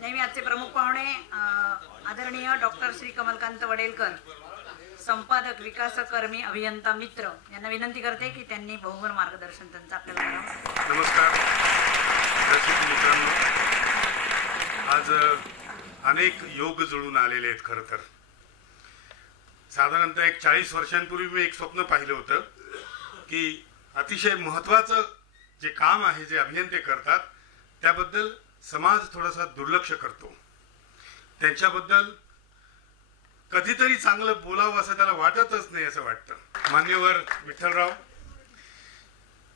नेहमी आजचे प्रमुख पाहुणे आदरणीय डॉक्टर श्री कमलकांत वडेलकर, संपादक, विकासकर्मी, अभियंता मित्र यांना विनंती करते की त्यांनी बहुमूल्य मार्गदर्शन त्यांचं आपल्याला करावं. नमस्कार दर्शक मित्रांनो, आज अनेक योग जुळून आलेले आहेत. खरं तर साधारणतः एक 40 वर्षांपूर्वी मी एक स्वप्न पाहिलं होतं की अतिशय महत्त्वाचं जे काम आहे, जे अभियंते करतात, त्याबद्दल समाज थोडासा दुर्लक्ष करतो. त्यांच्याबद्दल कधीतरी चांगलं बोलावं असं त्याला वाटतच नाही असं वाटतं. मान्यवर विठ्ठलराव,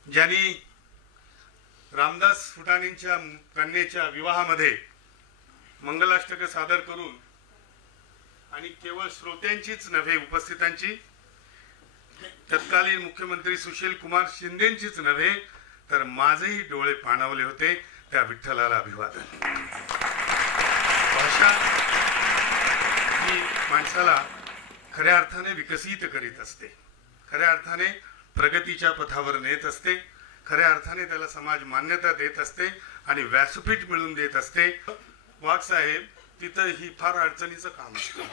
ज्यांनी रामदास फुटाणेंच्या कन्येच्या विवाहामध्ये मंगलाष्टक सादर करून आणि केवळ श्रोत्यांचीच नव्हे, उपस्थितांची, तत्कालीन मुख्यमंत्री सुशील कुमार शिंदेंचीच नव्हे तर माझेही डोळे पाणावले होते. त्या विठ्ठलाला अभिवादन. भाषा ही माणसाला खऱ्या अर्थाने विकसित करीत असते, खऱ्या अर्थाने प्रगतीच्या पथावर नेत असते, खऱ्या अर्थाने त्याला समाज मान्यता देत असते आणि व्यासपीठ मिळवून देत असते. वाघ साहेब, तिथं ही फार अडचणीचं काम असतं,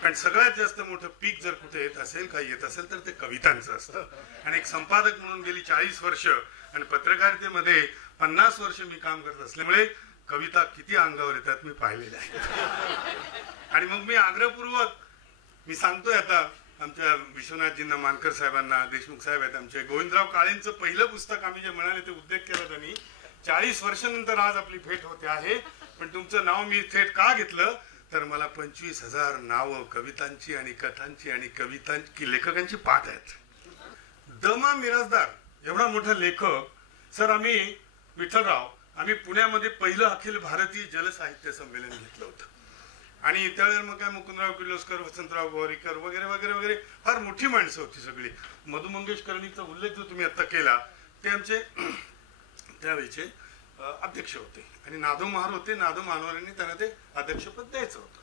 कारण सगळ्यात जास्त मोठं पीक जर कुठे येत असेल, काही येत असेल तर ते कवितांचं असतं. आणि एक संपादक म्हणून गेली 40 वर्ष आणि पत्रकारितेमध्ये 50 वर्ष मी काम करत असल्यामुळे कविता किती अंगावर येतात मी पाहिलेल्या आहेत. आणि मग मी आग्रहपूर्वक मी सांगतोय आता आमच्या विश्वनाथजींना, मानकर साहेबांना, देशमुख साहेब आहेत आमचे, गोविंदराव काळेंचं पहिलं पुस्तक आम्ही जे म्हणाले ते उद्योग केला त्यांनी. 40 वर्षानंतर आज आपली भेट होते आहे. पण तुमचं नाव मी थेट का घेतलं तर मला 25,000 नावं कवितांची आणि कथांची आणि कवितांची लेखकांची पाठ आहेत. दमा मिरासदार एवढा मोठा लेखक सर, आम्ही विठ्ठलराव, आम्ही पुण्यामध्ये पहिलं अखिल भारतीय जल साहित्य संमेलन घेतलं होतं. आणि त्यावेळेला मग काय मुकुंदराव किर्लोस्कर, वसंतराव गोवारीकर वगैरे वगैरे वगैरे फार मोठी माणसं होती सगळी. मधु मंगेश कर्णीचा उल्लेख जो तुम्ही आता केला ते आमचे त्यावेळेचे अध्यक्ष होते आणि नादो महार होते. नादो महारांनी त्यांना ते अध्यक्षपद द्यायचं होतं.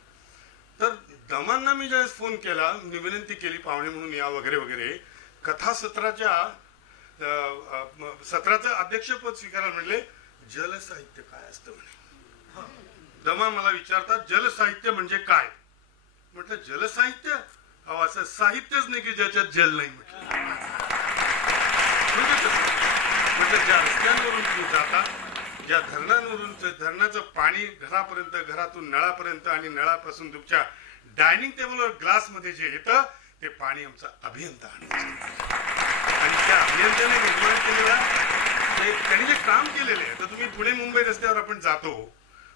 तर दमांना मी ज्यावेळेस फोन केला, विनंती केली पाहुणे म्हणून या वगैरे वगैरे, कथा सत्राचं अध्यक्षपद स्वीकारायला म्हणले, जलसाहित्य काय असतं म्हणे. दमा मला विचारतात, जलसाहित्य म्हणजे काय? म्हटलं जलसाहित्य अहो असं साहित्यच नाही की ज्याच्यात जल नाही. म्हटलं ज्या रस्त्यांवरून तुम्ही जाता, ज्या धरणांवरून, धरणाचं पाणी घरापर्यंत, घरातून नळापर्यंत आणि नळापासून तुमच्या डायनिंग टेबलवर ग्लास मध्ये जे येतं ते पाणी आमचा अभियंता आणायचं. आणि त्या अभियंत्याने निर्माण केलेला त्यांनी जे काम केलेले आहे, तर तुम्ही पुणे मुंबई रस्त्यावर आपण जातो,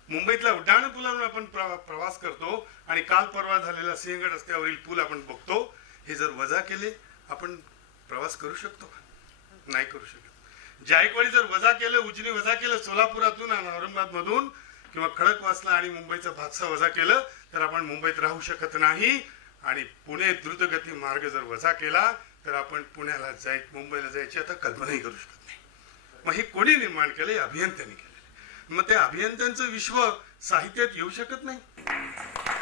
मुंबईतल्या उड्डाण पुलावरून आपण प्रवास करतो आणि काल परवा झालेला सिंहगड रस्त्यावरील पूल आपण बघतो. हे जर वजा केले आपण प्रवास करू शकतो का? नाही करू शकत. जायकवाडी जर वजा केलं, उजनी वजा केलं, सोलापुरातून आणि औरंगाबाद मधून किंवा खडकवासला आणि मुंबईचा भातसा वजा केलं तर आपण मुंबईत राहू शकत नाही. आणि पुणे द्रुतगती मार्ग जर वजा केला तर आपण पुण्याला मुंबईला जायची आता कल्पनाही करू शकत नाही. मग हे कोणी निर्माण केले? अभियंत्यांनी केले. मग त्या अभियंत्यांचं विश्व साहित्यात येऊ शकत नाही.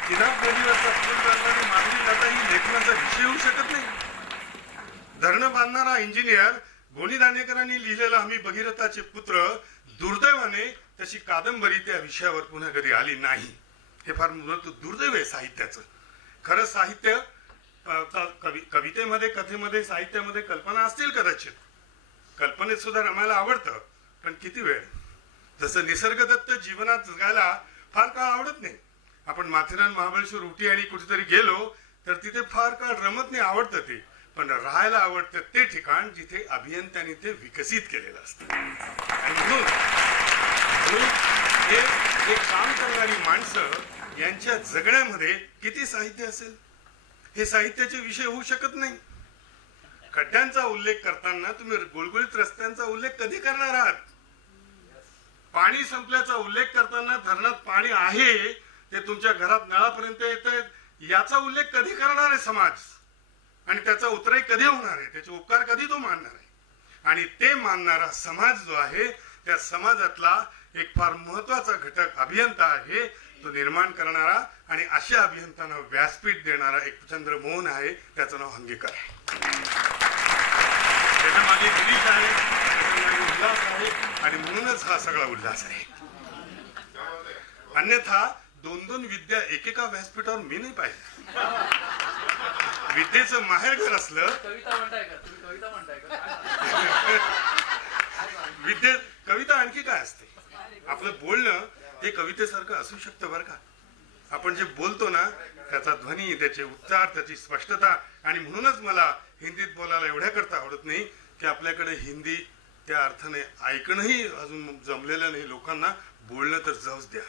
चिनाब नदीवरचा पूल बांधणारी मागणी जाता ही लेखनाचा विषय होऊ शकत नाही. धरण बांधणारा इंजिनियर गोनी दांडेकरांनी लिहिलेला आम्ही भगीरथाचे पुत्र, दुर्दैवाने तशी कादंबरी त्या विषयावर पुन्हा कधी आली नाही. हे फार दुर्दैव आहे साहित्याचं. खरं साहित्य कवितेमध्ये, कथेमध्ये, साहित्यामध्ये कल्पना असतील कदाचित. कल्पनेत सुद्धा रमायला आवडतं, पण किती वेळ. जसं निसर्गदत्त जीवनात जगायला फार काळ आवडत नाही. आपण माथेरान, महाबळेश्वर, उटी आणि कुठेतरी गेलो तर तिथे फार काळ रमत नाही, आवडतं ते. पण राहायला आवडतं ते ठिकाण जिथे अभियंत्यांनी ते विकसित केलेलं असतं. आणि म्हणून हे काम करणारी माणसं यांच्या जगण्यामध्ये किती साहित्य असेल, हे साहित्याचे विषय होऊ शकत नाही. खड्ड्यांचा उल्लेख करताना तुम्ही गुळगुळीत रस्त्यांचा उल्लेख कधी करणार आहात? पाणी संपल्याचा उल्लेख करताना धरणात पाणी आहे ते तुमच्या घरात नळापर्यंत येतंय याचा उल्लेख कधी करणार आहे समाज? आणि त्याचा उतराई कधी होणार आहे? त्याचे उपकार कधी तो मानणार आहे? आणि ते मानणारा समाज जो आहे त्या समाजातला एक फार महत्वाचा घटक अभियंता आहे. तो निर्माण करणारा आणि अशा अभियंत्यांना व्यासपीठ देणारा एक चंद्रमोहन आहे, त्याचं नाव हंगेकर आहे. त्याच्या मागे गिरीश आहे, त्याच्या मागे उल्हास आहे आणि म्हणूनच हा सगळा उल्हास आहे. अन्यथा 2-2 विद्या एकेका व्यासपीठावर मी नाही पाहिजे. विद्येचं माहेरघर असलं विद्ये कविता आणखी काय असते. आपलं बोलणं हे कवितेसारखं असू शकतं बरं का. आपण जे बोलतो ना त्याचा ध्वनी, त्याचे उच्चार, त्याची स्पष्टता, आणि म्हणूनच मला हिंदीत बोलायला एवढ्या करता आवडत नाही की आपल्याकडे हिंदी त्या अर्थाने ऐकणंही अजून जमलेलं नाही लोकांना. बोलणं तर जाऊच द्या,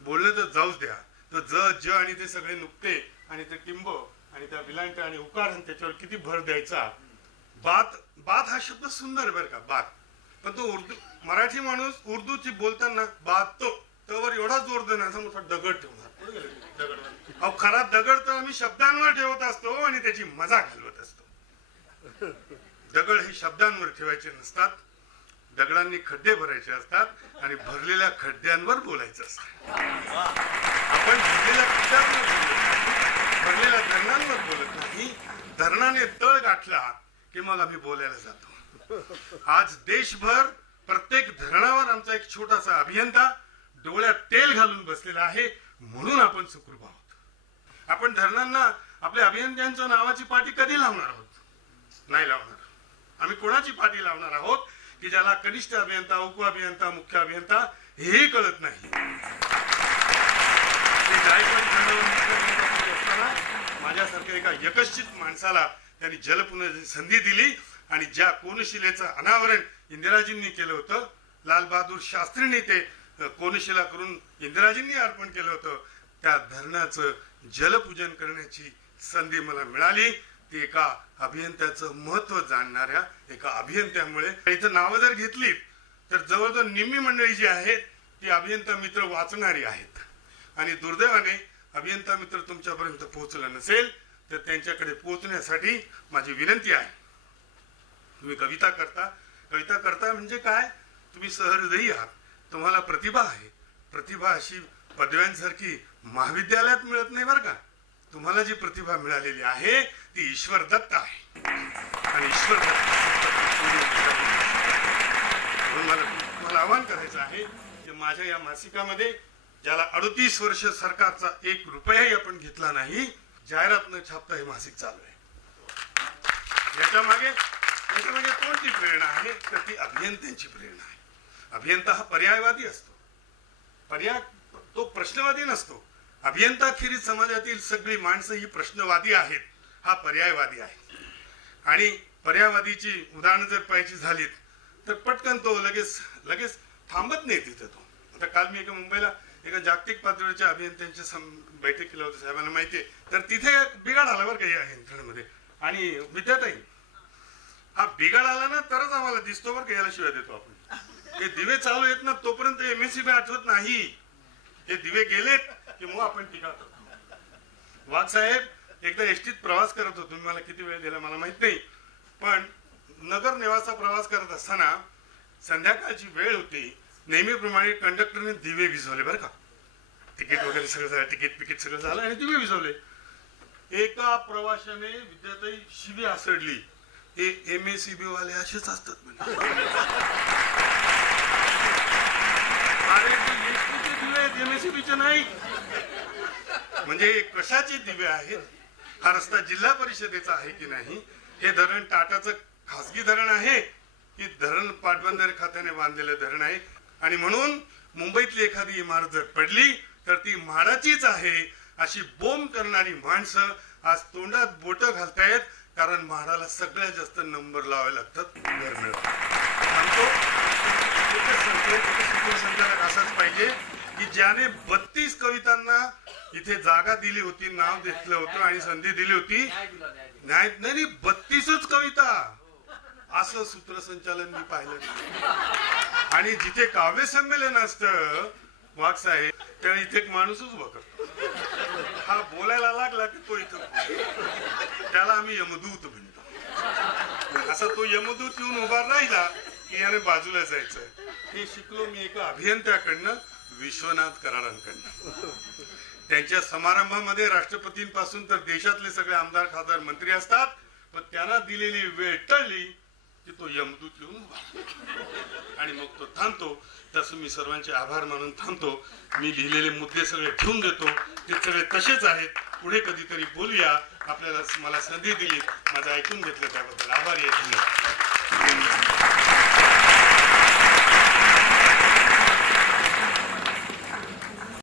बोलणं तर जाऊच द्या. तर ज आणि ते सगळे नुकते आणि ते टिंब आणि त्या विलांट आणि उकार आणि त्याच्यावर किती भर द्यायचा. बात हा शब्द सुंदर आहे बरं का, बात. पण तो उर्दू मराठी माणूस उर्दूची बोलताना बात तो त्यावर एवढा जोर देणार मोठा दगड ठेवणार. अहो खरा दगड तर आम्ही शब्दांवर ठेवत असतो आणि त्याची मजा घालवत असतो. दगड हे शब्दांवर ठेवायचे नसतात, दगडांनी खड्डे भरायचे असतात आणि भरलेल्या खड्ड्यांवर बोलायचं असतं. आपण भरलेल्या खड्ड्यांवर भरलेल्या धरणांवर बोलत नाही. धरणाने तळ गाठला की मग आम्ही बोलायला जातो. आज देशभर प्रत्येक धरणावर आमचा एक छोटासा अभियंता डोळ्यात तेल घालून बसलेला आहे, म्हणून आपण सुखरूप आहोत. आपण धरणांना आपल्या अभियंत्यांच्या नावाची पाटी कधी लावणार आहोत? नाही लावणार. आम्ही कोणाची पाटी लावणार आहोत की ज्याला कनिष्ठ अभियंता, उप अभियंता, मुख्य अभियंता हेही कळत नाही. माझ्यासारख्या एका यकश्चित माणसाला त्यांनी जलपुनर्जन संधी दिली आणि ज्या कोनशिलेचं अनावरण इंदिराजींनी केलं होतं, लालबहादूर शास्त्रींनी ते कोनशिला करून इंदिराजींनी अर्पण केलं होतं, त्या धरणाचं जलपूजन करण्याची संधी मला मिळाली. ती एका अभियंत्याचं महत्व जाणणाऱ्या एका अभियंत्यामुळे. इथं नावं जर घेतली तर जवळजवळ निम्मी मंडळी जी आहेत ती अभियंता मित्र वाचणारी आहेत. आणि दुर्दैवाने अभियंता मित्र तुमच्यापर्यंत पोहोचलं नसेल तर त्यांच्याकडे पोहोचण्यासाठी माझी विनंती आहे. तुम्ही कविता करता म्हणजे काय, तुम्ही सहृदयी आहात, तुम्हाला प्रतिभा आहे. प्रतिभा अशी पदव्यांसारखी महाविद्यालयात मिळत नाही बरं का. तुम्हाला जी प्रतिभा मिळालेली आहे ती ईश्वर दत्त आहे आणि ईश्वर मला आवाहन करायचं आहे की माझ्या या मासिकामध्ये ज्याला 38 वर्ष सरकारचा 1 रुपयाही आपण घेतला नाही, जाहिरात न छापता हे मासिक चालू आहे. याच्या मागे कोणती प्रेरणा आहे तर ती अभियंत्यांची प्रेरणा आहे. अभियंता हा पर्यायवादी असतो, पर्याय तो प्रश्नवादी नसतो. अभियंताखेरीज समाजातील सगळी माणसं ही प्रश्नवादी आहेत, हा पर्यायवादी आहे. आणि पर्यायवादीची उदाहरणं जर पाहायची झालीत तर पटकन तो लगेच थांबत नाही तिथे. तो आता काल मी मुंबईला एका जागतिक पातळीच्या अभियंत्यांच्या बैठकीला होतं, साहेबांना माहितीये. तर तिथे बिघाड आला बरं का या यंत्रणेमध्ये. आणि विद्याताई, हा बिघाड आला ना तरच आम्हाला दिसतो बरं का, याला शिवाय देतो आपण. हे दिवे चालू आहेत ना तोपर्यंत MSCB आठवत नाही. हे दिवे गेलेत की मग आपण टीका करतो. वाघ साहेब एकदा एसटीत प्रवास करत होतो, तुम्ही मला किती वेळ दिला मला माहित नाही, पण नगर निवासा प्रवास करत असताना संध्याकाळची वेळ होती. नेहमीप्रमाणे कंडक्टरने दिवे विझवले बरं का. तिकीट वगैरे सगळं झालं, तिकीट सगळं झालं आणि दिवे विझवले. एका प्रवाशाने विद्यार्थी शिवी आसडली, हे MSCB वाले असेच असतात म्हणजे. अरे एसटीचे दिवे आहेत, MSCBचे नाही. म्हणजे कशाचे दिवे आहेत? हा रस्ता जिल्हा परिषदेचा आहे की नाही? हे धरण टाटाचं खासगी धरण आहे की धरण पाटबंधारे खात्याने बांधलेलं धरण आहे? आणि म्हणून मुंबईतली एखादी इमारत जर पडली तर ती म्हाडाचीच आहे अशी बोंब करणारी माणसं आज तोंडात बोट घालतायत, कारण म्हाडाला सगळ्यात जास्त नंबर लावावे लागतात. संचालक असाच पाहिजे की ज्याने 32 कवितांना इथे जागा दिली होती, नाव घेतलं होतं आणि संधी दिली होती. नाही 32च कविता असं सूत्रसंचालन मी पाहिलं. आणि जिथे काव्य संमेलन असतं वाघ साहेब, त्या इथे एक माणूसच उभा करतो. हा बोलायला लागला की तो इथं, त्याला आम्ही यमदूत म्हणतो. असा तो यमदूत येऊन उभा राहिला की याने बाजूला जायचं. हे शिकलो मी एका अभियंत्याकडनं, विश्वनाथ कराडांकडनं. त्यांच्या समारंभामध्ये राष्ट्रपतींपासून तर देशातले सगळे आमदार, खासदार, मंत्री असतात, पण त्यांना दिलेली वेळ टळली की तो यमदूत येऊन उभा राहतो. आणि मग तो थांबतो. तसं मी सर्वांचे आभार मानून थांबतो. मी लिहिलेले मुद्दे सगळे ठेवून देतो. ते सगळे तसेच आहेत. पुढे कधीतरी बोलूया. आपल्याला मला संधी दिली, माझं ऐकून घेतलं त्याबद्दल आभारी आहे.